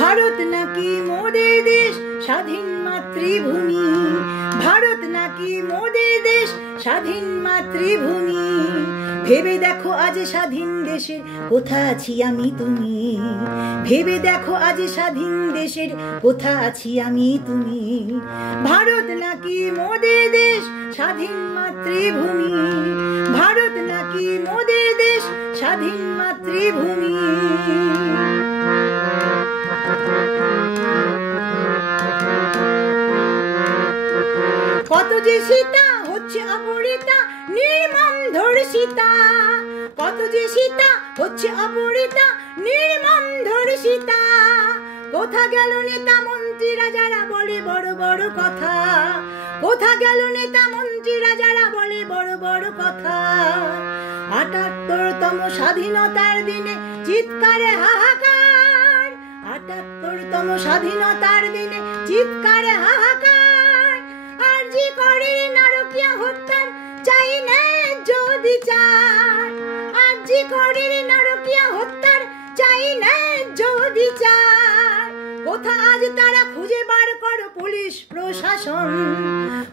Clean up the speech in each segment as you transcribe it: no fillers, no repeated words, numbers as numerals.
ভারত নাকি মোদের দেশ স্বাধীন মাতৃভূমি, ভারত নাকি মোদের দেশ স্বাধীন মাতৃভূমি। ভেবে দেখো আজ স্বাধীন দেশের কোথা আছি আমি তুমি, ভেবে দেখো আজ স্বাধীন দেশের কোথা আছি আমি তুমি। ভারত নাকি মোদের দেশ স্বাধীন মাতৃভূমি, ভারত নাকি মোদের দেশ স্বাধীন মাতৃভূমি। কত যে সীতা হচ্ছে অপহৃতা নির্মম ধর্ষিতা, কত যে সীতা হচ্ছে অপহৃতা নির্মম ধর্ষিতা। কোথা গেল নেতা মন্ত্রীরা যারা বলে বড় বড় কথা, কোথা গেল নেতা মন্ত্রীরা যারা বলে বড় বড় কথা। ৭৮তম স্বাধীনতার দিনে চিৎকারে হাহাকার, ৭৮তম স্বাধীনতার দিনে চিৎকারে হাহাকার। আরজি করের নারকীয় হত্যার চাই ন্যায্য বিচার, আরজি করের নারকীয় হত্যার চাই ন্যায্য বিচার। কোথা আজ তারা খুঁজে বার করো পুলিশ প্রশাসন,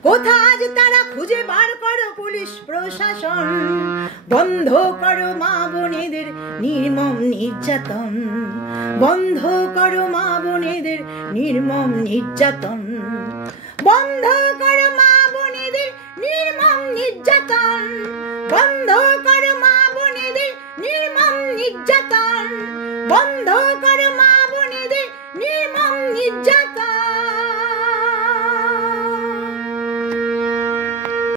কোথা আজ তারা খুঁজে বার করো পুলিশ প্রশাসন। বন্ধ করো মা বোনেদের নির্মম নির্যাতন, বন্ধ করো মা বোনেদের নির্মম নির্যাতন, বন্ধ করো মা বোনেদের নির্মম নির্যাতন।